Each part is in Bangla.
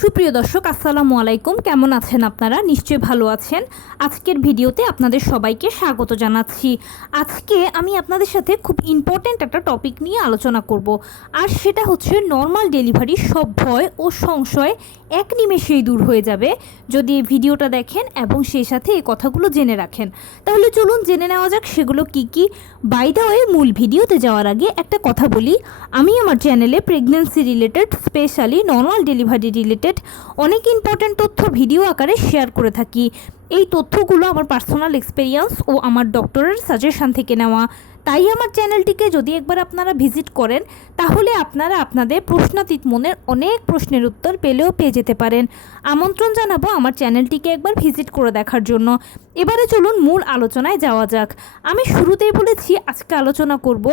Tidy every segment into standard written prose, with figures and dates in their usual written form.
সুপ্রিয় দর্শক আসসালামু আলাইকুম, কেমন আছেন আপনারা? নিশ্চয়ই ভালো আছেন। আজকের ভিডিওতে আপনাদের সবাইকে স্বাগত জানাচ্ছি। আজকে আমি আপনাদের সাথে খুব ইম্পর্ট্যান্ট একটা টপিক নিয়ে আলোচনা করব, আর সেটা হচ্ছে নর্মাল ডেলিভারির সব ভয় ও সংশয় এক নিমেষেই দূর হয়ে যাবে যদি এই ভিডিওটা দেখেন এবং সেই সাথে এই কথাগুলো জেনে রাখেন। তাহলে চলুন জেনে নেওয়া যাক সেগুলো কি কি। বাই দ্য ওয়ে, মূল ভিডিওতে যাওয়ার আগে একটা কথা বলি, আমি আমার চ্যানেলে pregnancy related, specially normal delivery related অনেক ইম্পর্ট্যান্ট তথ্য ভিডিও আকারে শেয়ার করে থাকি। এই তথ্যগুলো আমার পার্সোনাল এক্সপেরিয়েন্স ও আমার ডক্টরের সাজেশন থেকে নেওয়া। তাই আমার চ্যানেলটিকে যদি একবার আপনারা ভিজিট করেন, তাহলে আপনারা আপনাদের প্রশ্নাতীত মনের অনেক প্রশ্নের উত্তর পেয়ে যেতে পারেন। আমন্ত্রণ জানাবো আমার চ্যানেলটিকে একবার ভিজিট করে দেখার জন্য। এবারে চলুন মূল আলোচনায় যাওয়া যাক। আমি শুরুতেই বলেছি আজকে আলোচনা করব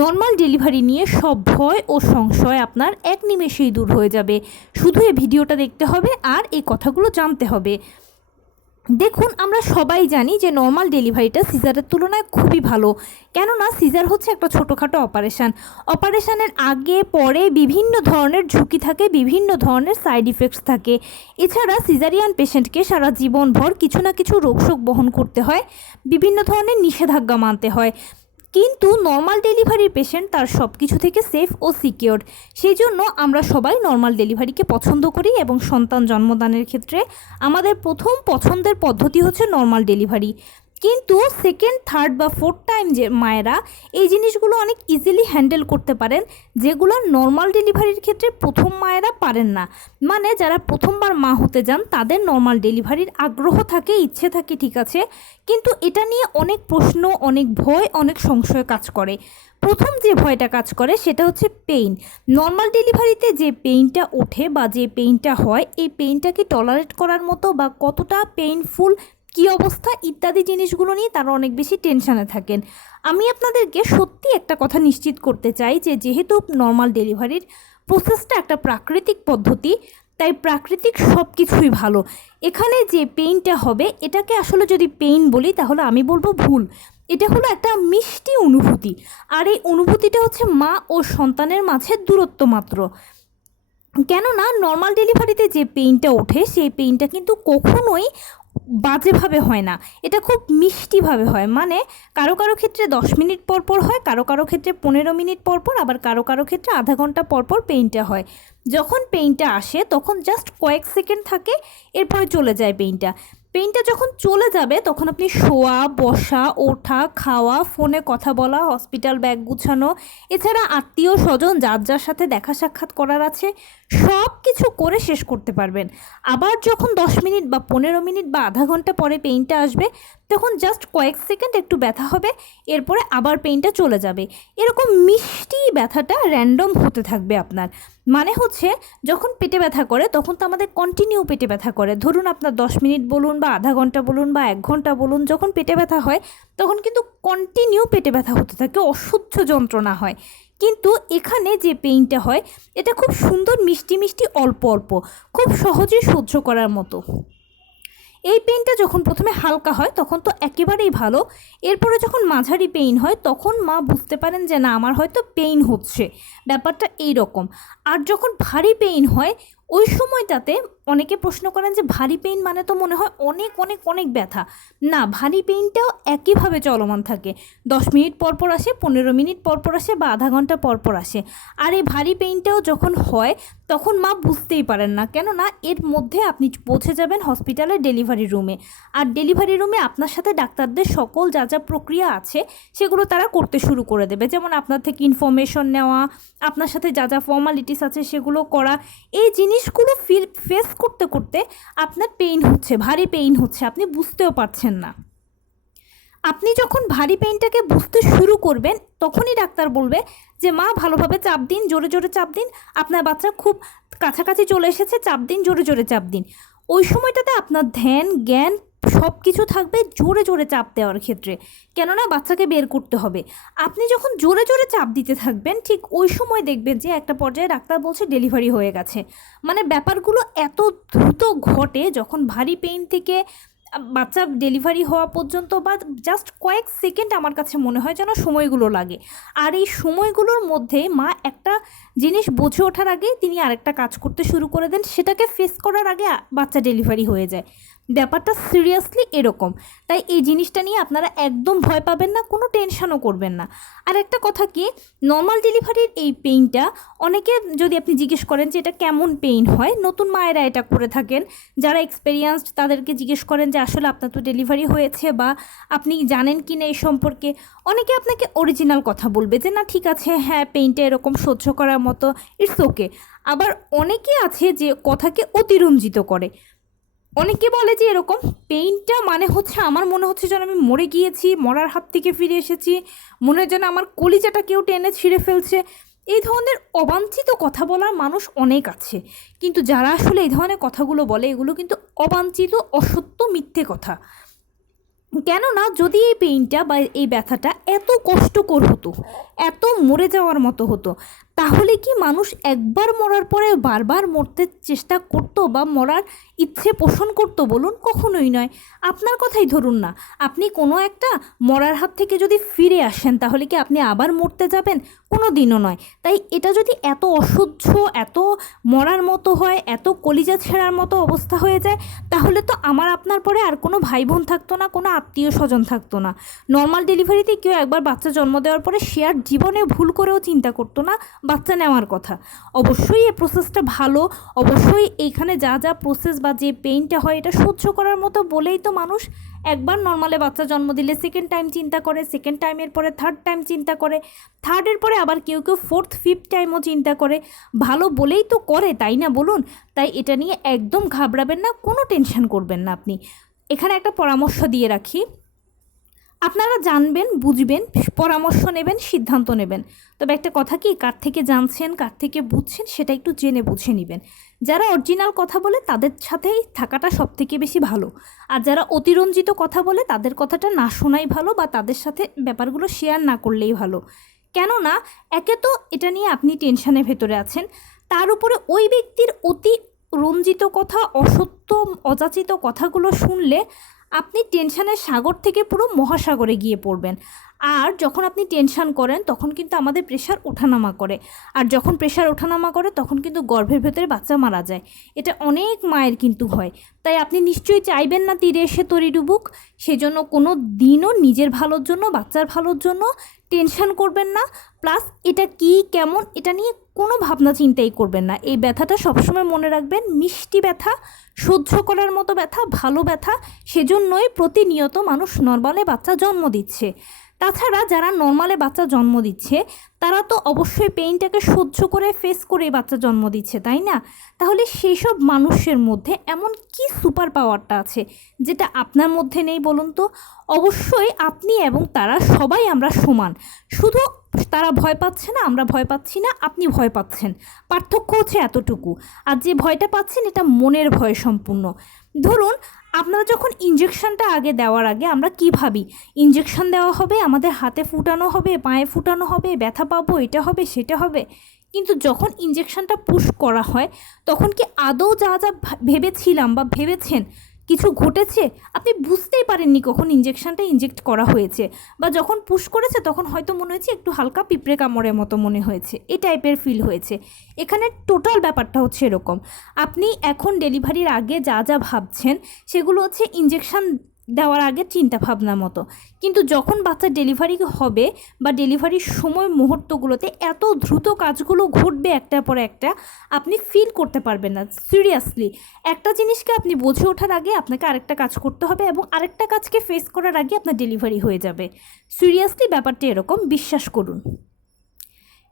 নর্মাল ডেলিভারি নিয়ে সব ভয় ও সংশয় আপনার এক নিমেষেই দূর হয়ে যাবে। শুধু এই ভিডিওটা দেখতে হবে আর এই কথাগুলো জানতে হবে। দেখুন, আমরা সবাই জানি যে নর্মাল ডেলিভারিটা সিজারের তুলনায় খুবই ভালো, কেননা সিজার হচ্ছে একটা ছোটোখাটো অপারেশনের আগে পরে বিভিন্ন ধরনের ঝুঁকি থাকে, বিভিন্ন ধরনের সাইড ইফেক্টস থাকে। এছাড়া সিজারিয়ান পেশেন্টকে সারা জীবনভর কিছু না কিছু রোগশোক বহন করতে হয়, বিভিন্ন ধরনের নিষেধাজ্ঞা মানতে হয়। কিন্তু নর্মাল ডেলিভারির পেশেন্ট তার সব কিছু থেকে সেফ ও সিকিওর। সেই জন্য আমরা সবাই নর্মাল ডেলিভারিকে পছন্দ করি এবং সন্তান জন্মদানের ক্ষেত্রে আমাদের প্রথম পছন্দের পদ্ধতি হচ্ছে নর্মাল ডেলিভারি। কিন্তু সেকেন্ড, থার্ড বা ফোর্থ টাইম যে মায়েরা এই জিনিসগুলো অনেক ইজিলি হ্যান্ডেল করতে পারেন, যেগুলো নর্মাল ডেলিভারির ক্ষেত্রে প্রথম মায়েরা পারেন না। মানে যারা প্রথমবার মা হতে যান তাদের নর্মাল ডেলিভারির আগ্রহ থাকে, ইচ্ছে থাকে, ঠিক আছে, কিন্তু এটা নিয়ে অনেক প্রশ্ন, অনেক ভয়, অনেক সংশয় কাজ করে। প্রথম যে ভয়টা কাজ করে সেটা হচ্ছে পেইন। নর্মাল ডেলিভারিতে যে পেইনটা ওঠে বা যে পেইনটা হয়, এই পেইনটা কি টলারেট করার মতো বা কতটা পেইনফুল, কী অবস্থা ইত্যাদি জিনিসগুলো নিয়ে তারা অনেক বেশি টেনশানে থাকেন। আমি আপনাদেরকে সত্যি একটা কথা নিশ্চিত করতে চাই যে যেহেতু নর্মাল ডেলিভারির প্রসেসটা একটা প্রাকৃতিক পদ্ধতি, তাই প্রাকৃতিক সব কিছুই ভালো। এখানে যে পেইনটা হবে এটাকে আসলে যদি পেইন বলি তাহলে আমি বলবো ভুল। এটা হলো একটা মিষ্টি অনুভূতি, আর এই অনুভূতিটা হচ্ছে মা ও সন্তানের মাঝে দূরত্ব মাত্র। কেননা নর্মাল ডেলিভারিতে যে পেইনটা ওঠে সেই পেইনটা কিন্তু কখনোই বাজেভাবে হয় না, এটা খুব মিষ্টিভাবে হয়। মানে কারো কারো ক্ষেত্রে 10 মিনিট পর পর হয়, কারো কারো ক্ষেত্রে 15 মিনিট পর পর, আবার কারো কারো ক্ষেত্রে আধা ঘন্টা পর পর পেইনটা হয়। যখন পেইনটা আসে তখন জাস্ট কয়েক সেকেন্ড থাকে, এরপরে চলে যায় পেইনটা। যখন চলে যাবে তখন আপনি শোয়া, বসা, ওঠা, খাওয়া, ফোনে কথা বলা, হসপিটাল ব্যাগ গুছানো, এছাড়া আত্মীয় স্বজন যার যার সাথে দেখা সাক্ষাৎ করার আছে সব কিছু করে শেষ করতে পারবেন। আবার যখন 10 মিনিট বা 15 মিনিট বা আধা ঘন্টা পরে পেইনটা আসবে তখন জাস্ট কয়েক সেকেন্ড একটু ব্যথা হবে, এরপরে আবার পেইনটা চলে যাবে। এরকম মিষ্টি ব্যথাটা র্যান্ডম হতে থাকবে আপনার। মানে হচ্ছে যখন পেটে ব্যথা করে তখন তো আমাদের কন্টিনিউ পেটে ব্যথা করে, ধরুন আপনার 10 মিনিট বলুন বা আধা ঘন্টা বলুন বা 1 ঘন্টা বলুন, যখন পেটে ব্যথা হয় তখন কিন্তু কন্টিনিউ পেটে ব্যথা হতে থাকে, অসহ্য যন্ত্রণা হয়। কিন্তু এখানে যে পেইনটা হয় এটা খুব সুন্দর মিষ্টি মিষ্টি, অল্প অল্প, খুব সহজেই সহ্য করার মতো। এই পেইনটা যখন প্রথমে হালকা হয় তখন তো একেবারেই ভালো, এরপরে যখন মাঝারি পেইন হয় তখন মা বুঝতে পারেন যে না আমার হয়তো পেইন হচ্ছে, ব্যাপারটা এই রকম। আর যখন ভারী পেইন হয় ওই সময়টাতে অনেকে প্রশ্ন করেন যে ভারী পেইন মানে তো মনে হয় অনেক অনেক অনেক ব্যথা। না, ভারী পেইনটাও একইভাবে চলমান থাকে, 10 মিনিট পর পর আসে, 15 মিনিট পর পর আসে বা আধা ঘন্টা পর পর আসে। আর এই ভারী পেইনটাও যখন হয় তখন মা বুঝতেই পারেন না, কেননা এর মধ্যে আপনি পৌঁছে যাবেন হসপিটালের ডেলিভারি রুমে। আর ডেলিভারি রুমে আপনার সাথে ডাক্তারদের সকল যা যা প্রক্রিয়া আছে সেগুলো তারা করতে শুরু করে দেবে, যেমন আপনার থেকে ইনফরমেশন নেওয়া, আপনার সাথে যা যা ফর্মালিটিস আছে সেগুলো করা। এই জিনিসগুলো ফেস করতে করতে আপনার পেইন হচ্ছে, ভারী পেইন হচ্ছে, আপনি বুঝতেও পারছেন না। আপনি যখন ভারী পেইনটাকে বুঝতে শুরু করবেন তখনই ডাক্তার বলবে যে মা ভালোভাবে চাপ দিন, জোরে জোরে চাপ দিন, আপনার বাচ্চা খুব কাছাকাছি চলে এসেছে, চাপ দিন, জোরে জোরে চাপ দিন। ওই সময়টাতে আপনার ধ্যান জ্ঞান সব কিছু থাকবে জোরে জোরে চাপ দেওয়ার ক্ষেত্রে, কেননা বাচ্চাকে বের করতে হবে। আপনি যখন জোরে জোরে চাপ দিতে থাকবেন ঠিক ওই সময় দেখবেন যে একটা পর্যায়ে ডাক্তার বলছে ডেলিভারি হয়ে গেছে। মানে ব্যাপারগুলো এত দ্রুত ঘটে যখন ভারী পেইন থেকে বাচ্চা ডেলিভারি হওয়া পর্যন্ত বা জাস্ট কয়েক সেকেন্ড আমার কাছে মনে হয় যেন সময়গুলো লাগে। আর এই সময়গুলোর মধ্যে মা একটা জিনিস বুঝে ওঠার আগেই তিনি আরেকটা কাজ করতে শুরু করে দেন, সেটাকে ফেস করার আগে বাচ্চা ডেলিভারি হয়ে যায়। ব্যাপারটা সিরিয়াসলি এরকম। তাই এই জিনিসটা নিয়ে আপনারা একদম ভয় পাবেন না, কোনো টেনশনও করবেন না। আর একটা কথা কি, নর্মাল ডেলিভারির এই পেইনটা অনেকে যদি আপনি জিজ্ঞেস করেন যে এটা কেমন পেইন হয়, নতুন মায়েরা এটা করে থাকেন, যারা এক্সপেরিয়েন্সড তাদেরকে জিজ্ঞেস করেন যে আসলে আপনার তো ডেলিভারি হয়েছে বা আপনি জানেন কি না এই সম্পর্কে, অনেকে আপনাকে অরিজিনাল কথা বলবে যে না ঠিক আছে, হ্যাঁ পেইনটা এরকম সহ্য করার মতো, ইটস ওকে। আবার অনেকে আছে যে কথাকে অতিরঞ্জিত করে। অনেকে বলে যে এরকম পেইনটা মানে হচ্ছে আমার মনে হচ্ছে যেন আমি মরে গিয়েছি, মরার হাত থেকে ফিরে এসেছি, মনে হয় যেন আমার কলিজাটা কেউ টেনে ছিঁড়ে ফেলছে। এই ধরনের অবাঞ্ছিত কথা বলার মানুষ অনেক আছে, কিন্তু যারা আসলে এই ধরনের কথাগুলো বলে এগুলো কিন্তু অবাঞ্ছিত, অসত্য, মিথ্যে কথা। কেননা যদি এই পেইনটা বা এই ব্যথাটা এত কষ্টকর হতো, এত মরে যাওয়ার মতো হতো, তাহলে কি মানুষ একবার মরার পরে বারবার মরতে চেষ্টা করতো বা মরার ইচ্ছে পোষণ করতো? বলুন, কখনোই নয়। আপনার কথাই ধরুন না, আপনি কোনো একটা মরার হাত থেকে যদি ফিরে আসেন তাহলে কি আপনি আবার মরতে যাবেন? কোনো দিনও নয়। তাই এটা যদি এত অসহ্য, এত মরার মতো হয়, এত কলিজা ছেঁড়ার মতো অবস্থা হয়ে যায়, তাহলে তো আমার আপনার পরে আর কোনো ভাই বোন থাকতো না, কোনো আত্মীয় স্বজন থাকতো না। নর্মাল ডেলিভারিতে কেউ একবার বাচ্চা জন্ম দেওয়ার পরে সে আর জীবনে ভুল করেও চিন্তা করতো না বাচ্চা নেওয়ার কথা। অবশ্যই এই প্রসেসটা ভালো, অবশ্যই এইখানে যা যা প্রসেস বা যে পেইনটা হয় এটা সহ্য করার মতো বলেই তো মানুষ একবার নর্মালে বাচ্চা জন্ম দিলে সেকেন্ড টাইম চিন্তা করে, সেকেন্ড টাইমের পরে থার্ড টাইম চিন্তা করে, থার্ডের পরে আবার কেউ কেউ ফোর্থ ফিফথ টাইমও চিন্তা করে। ভালো বলেই তো করে, তাই না বলুন? তাই এটা নিয়ে একদম ঘাবড়াবেন না, কোনো টেনশন করবেন না আপনি। এখানে একটা পরামর্শ দিয়ে রাখি, আপনারা জানবেন, বুঝবেন, পরামর্শ নেবেন, সিদ্ধান্ত নেবেন। তবে একটা কথা কি, কার থেকে জানছেন, কার থেকে বুঝছেন সেটা একটু জেনে বুঝে নেবেন। যারা অরিজিনাল কথা বলে তাদের সাথেই থাকাটা সবথেকে বেশি ভালো। আর যারা অতিরঞ্জিত কথা বলে তাদের কথাটা না শোনাই ভালো, বা তাদের সাথে ব্যাপারগুলো শেয়ার না করলেই ভালো। কেননা একে তো এটা নিয়ে আপনি টেনশনের ভেতরে আছেন, তার উপরে ওই ব্যক্তির অতি রঞ্জিত কথা, অসত্য, অযাচিত কথাগুলো শুনলে আপনি টেনশনের সাগর থেকে পুরো মহাসাগরে গিয়ে পড়বেন। আর যখন আপনি টেনশন করেন তখন কিন্তু আমাদের প্রেশার ওঠানামা করে, আর যখন প্রেশার ওঠানামা করে তখন কিন্তু গর্ভের ভেতরে বাচ্চা মারা যায়। এটা অনেক মায়ের কিন্তু হয়। তাই আপনি নিশ্চয়ই চাইবেন না তীরে এসে তরি ডুবুক। সেজন্য কোনো দিনও নিজের ভালোর জন্য, বাচ্চার ভালোর জন্য টেনশন করবেন না। প্লাস এটা কি কেমন এটা নিয়ে কোনো ভাবনা চিন্তাই করবেন না। এই ব্যথাটা সবসময় মনে রাখবেন, মিষ্টি ব্যথা, সহ্য করার মতো ব্যথা, ভালো ব্যথা। সেজন্যই প্রতিনিয়ত মানুষ নর্মালে বাচ্চা জন্ম দিচ্ছে। তাছাড়া যারা নর্মালে বাচ্চা জন্ম দিচ্ছে তারা তো অবশ্যই পেইনটাকে সহ্য করে ফেস করে বাচ্চা জন্ম দিচ্ছে, তাই না? তাহলে সেই সব মানুষের মধ্যে এমন কি সুপার পাওয়ারটা আছে যেটা আপনার মধ্যে নেই বলুন তো? অবশ্যই আপনি এবং তারা সবাই আমরা সমান। শুধু তারা ভয় পাচ্ছে না, আমরা ভয় পাচ্ছি না, আপনি ভয় পাচ্ছেন। পার্থক্য হচ্ছে এতটুকু। আর যে ভয়টা পাচ্ছেন এটা মনের ভয় সম্পূর্ণ। ধরুন আপনারা যখন ইঞ্জেকশনটা আগে দেওয়ার আগে আমরা কি ভাবি, ইঞ্জেকশন দেওয়া হবে, আমাদের হাতে ফুটানো হবে, পায়ে ফুটানো হবে, ব্যথা পাবো, এটা হবে সেটা হবে। কিন্তু যখন ইঞ্জেকশনটা পুশ করা হয় তখন কি আদৌ যা যা ভেবেছিলাম বা ভেবেছেন কিছু ঘটেছে? আপনি বুঝতেই পারেননি কখন ইঞ্জেকশনটা ইনজেক্ট করা হয়েছে, বা যখন পুশ করেছে তখন হয়তো মনে হয়েছে একটু হালকা পিঁপড়ে কামড়ের মতো মনে হয়েছে, এই টাইপের ফিল হয়েছে। এখানে টোটাল ব্যাপারটা হচ্ছে এরকম। আপনি এখন ডেলিভারির আগে যা যা ভাবছেন সেগুলো হচ্ছে ইঞ্জেকশন দেওয়ার আগে চিন্তা ভাবনার মতো, কিন্তু যখন বাচ্চা ডেলিভারি হবে বা ডেলিভারির সময় মুহূর্তগুলোতে এত দ্রুত কাজগুলো ঘটবে একটার পর একটা, আপনি ফিল করতে পারবেন না। সিরিয়াসলি একটা জিনিসকে আপনি বুঝে ওঠার আগে আপনাকে আরেকটা কাজ করতে হবে, এবং আরেকটা কাজকে ফেস করার আগে আপনার ডেলিভারি হয়ে যাবে। সিরিয়াসলি ব্যাপারটা এরকম, বিশ্বাস করুন।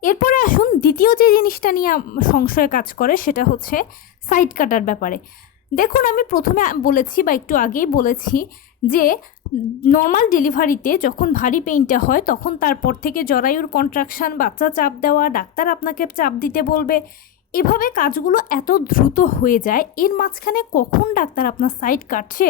এরপরে আসুন দ্বিতীয় যে জিনিসটা নিয়ে সংশয় কাজ করে, সেটা হচ্ছে সাইড কাটার ব্যাপারে। দেখুন, আমি প্রথমে বলেছি বা একটু আগেই বলেছি যে নর্মাল ডেলিভারিতে যখন ভারী পেইনটা হয় তখন তারপর থেকে জরায়ুর কন্ট্রাকশান, বাচ্চা চাপ দেওয়া, ডাক্তার আপনাকে চাপ দিতে বলবে, এভাবে কাজগুলো এত দ্রুত হয়ে যায়। এর মাঝখানে কখন ডাক্তার আপনার সাইড কাটছে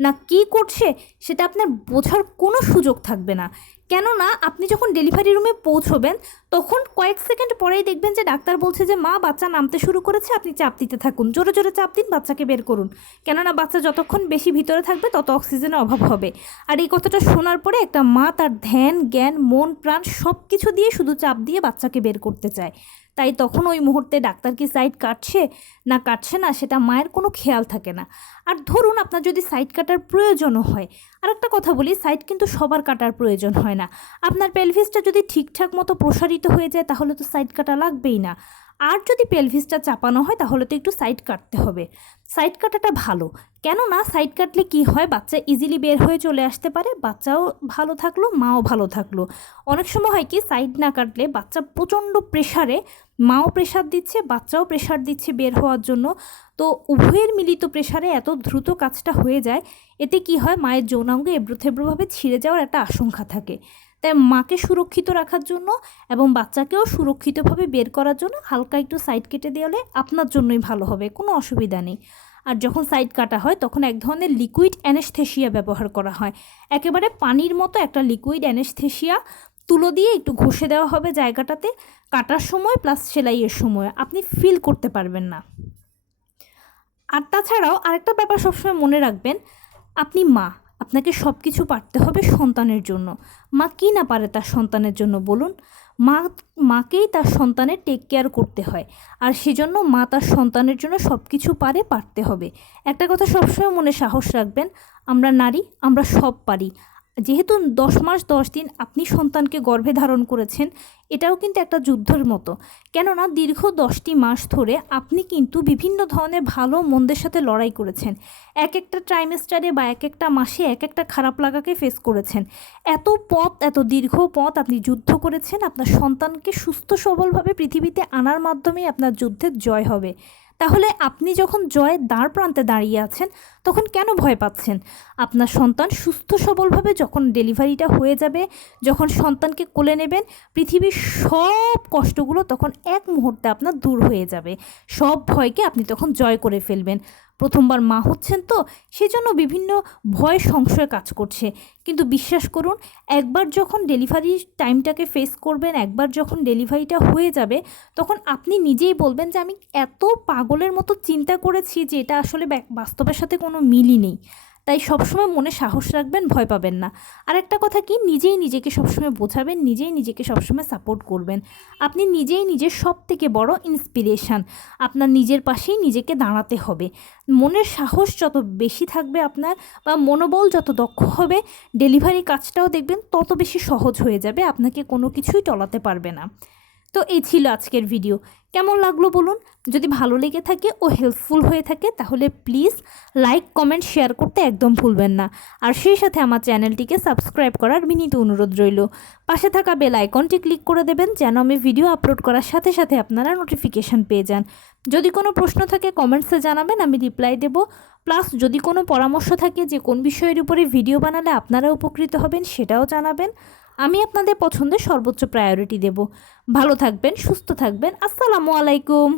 না কী করছে সেটা আপনার বোঝার কোনো সুযোগ থাকবে না। কেননা আপনি যখন ডেলিভারি রুমে পৌঁছবেন তখন কয়েক সেকেন্ড পরেই দেখবেন যে ডাক্তার বলছে যে মা বাচ্চা নামতে শুরু করেছে, আপনি চাপ দিতে থাকুন, জোরে জোরে চাপ দিন, বাচ্চাকে বের করুন। কেননা বাচ্চা যতক্ষণ বেশি ভিতরে থাকবে তত অক্সিজেনের অভাব হবে। আর এই কথাটা শোনার পরে একটা মা তার ধ্যান জ্ঞান মন প্রাণ সব কিছু দিয়ে শুধু চাপ দিয়ে বাচ্চাকে বের করতে চায়। তাই তখন ওই মুহূর্তে ডাক্তার কি সাইড কাটছে না সেটা মায়ের কোনো খেয়াল থাকে না। আর ধরুন আপনার যদি সাইড কাটার প্রয়োজনও হয়, আর একটা কথা বলি, সাইড কিন্তু সবার কাটার প্রয়োজন হয় না। আপনার পেলভিসটা যদি ঠিকঠাক মতো প্রসারিত হয়ে যায় তাহলে তো সাইড কাটা লাগবেই না। আর যদি পেলভিসটা চাপানো হয় তাহলে তো একটু সাইড কাটতে হবে। সাইড কাটাটা ভালো, কেননা সাইড কাটলে কি হয়, বাচ্চা ইজিলি বের হয়ে চলে আসতে পারে, বাচ্চাও ভালো থাকলো মাও ভালো থাকলো। অনেক সময় হয় কি, সাইড না কাটলে বাচ্চা প্রচণ্ড প্রেশারে, মাও প্রেশার দিচ্ছে বাচ্চাও প্রেশার দিচ্ছে বের হওয়ার জন্য, তো উভয়ের মিলিত প্রেশারে এত দ্রুত কাজটা হয়ে যায়। এতে কি হয়, মায়ের যৌনাঙ্গ এবড়োথেবড়োভাবে ছিঁড়ে যাওয়ার একটা আশঙ্কা থাকে। তাই মাকে সুরক্ষিত রাখার জন্য এবং বাচ্চাকেও সুরক্ষিতভাবে বের করার জন্য হালকা একটু সাইড কেটে দেওয়ালে আপনার জন্যই ভালো হবে, কোনো অসুবিধা নেই। আর যখন সাইড কাটা হয় তখন এক ধরনের লিকুইড অ্যানেস্থেশিয়া ব্যবহার করা হয়। একেবারে পানির মতো একটা লিকুইড অ্যানেস্থেশিয়া তুলো দিয়ে একটু ঘষে দেওয়া হবে জায়গাটাতে, কাটার সময় প্লাস সেলাইয়ের সময় আপনি ফিল করতে পারবেন না। আর তাছাড়াও আরেকটা ব্যাপার সবসময় মনে রাখবেন, আপনি মা, আপনাকে সব কিছু পারতে হবে সন্তানের জন্য। মা কী না পারে তার সন্তানের জন্য বলুন? মাকেই তার সন্তানের টেক কেয়ার করতে হয়, আর সেজন্য মা তার সন্তানের জন্য সব কিছু পারতে হবে। একটা কথা সবসময় মনে সাহস রাখবেন, আমরা নারী, আমরা সব পারি। যেহেতু 10 মাস 10 দিন আপনি সন্তানকে গর্ভে ধারণ করেছেন, এটাও কিন্তু একটা যুদ্ধের মতো। কেননা দীর্ঘ 10টি মাস ধরে আপনি কিন্তু বিভিন্ন ধরনের ভালো মন্দের সাথে লড়াই করেছেন। এক একটা ট্রাইমেস্টারে বা এক একটা মাসে এক একটা খারাপ লাগাকে ফেস করেছেন। এত দীর্ঘ পথ আপনি যুদ্ধ করেছেন। আপনার সন্তানকে সুস্থ সবলভাবে পৃথিবীতে আনার মাধ্যমেই আপনার যুদ্ধের জয় হবে। তাহলে আপনি যখন জয়ের দ্বার প্রান্তে দাঁড়িয়ে আছেন তখন কেন ভয় পাচ্ছেন? আপনার সন্তান সুস্থ সবলভাবে যখন ডেলিভারিটা হয়ে যাবে, যখন সন্তানকে কোলে নেবেন, পৃথিবীর সব কষ্টগুলো তখন এক মুহূর্তে আপনার দূর হয়ে যাবে। সব ভয়কে আপনি তখন জয় করে ফেলবেন। প্রথমবার মা হচ্ছেন তো সেজন্য বিভিন্ন ভয় সংশয় কাজ করছে, কিন্তু বিশ্বাস করুন, একবার যখন ডেলিভারি টাইমটাকে ফেস করবেন, একবার যখন ডেলিভারিটা হয়ে যাবে, তখন আপনি নিজেই বলবেন যে আমি এত পাগলের মতো চিন্তা করেছি যে এটা আসলে বাস্তবের সাথে কোনো মিলই নেই। তাই সবসময় মনে সাহস রাখবেন, ভয় পাবেন না। আর একটা কথা কি, নিজেই নিজেকে সবসময় বোঝাবেন, নিজেই নিজেকে সবসময় সাপোর্ট করবেন। আপনি নিজেই নিজের সব থেকে বড় ইন্সপিরেশান। আপনার নিজের পাশেই নিজেকে দাঁড়াতে হবে। মনের সাহস যত বেশি থাকবে আপনার, বা মনোবল যত দক্ষ হবে, ডেলিভারি কাজটাও দেখবেন তত বেশি সহজ হয়ে যাবে, আপনাকে কোনো কিছুই টলাতে পারবে না। তো এই ছিল আজকের ভিডিও। কেমন লাগলো বলুন? যদি ভালো লেগে থাকে ও হেল্পফুল হয়ে থাকে তাহলে প্লিজ লাইক কমেন্ট শেয়ার করতে একদম ভুলবেন না। আর সেই সাথে আমার চ্যানেলটিকে সাবস্ক্রাইব করার বিনীত অনুরোধ রইল। পাশে থাকা বেল আইকনটি ক্লিক করে দেবেন যেন আমি ভিডিও আপলোড করার সাথে সাথে আপনারা নোটিফিকেশান পেয়ে যান। যদি কোনো প্রশ্ন থাকে কমেন্টসে জানাবেন, আমি রিপ্লাই দেব। প্লাস যদি কোনো পরামর্শ থাকে যে কোন বিষয়ের উপরে ভিডিও বানালে আপনারা উপকৃত হবেন সেটাও জানাবেন। আমি আপনাদের পছন্দের সর্বোচ্চ প্রায়োরিটি দেব। ভালো থাকবেন, সুস্থ থাকবেন। আসসালামু আলাইকুম।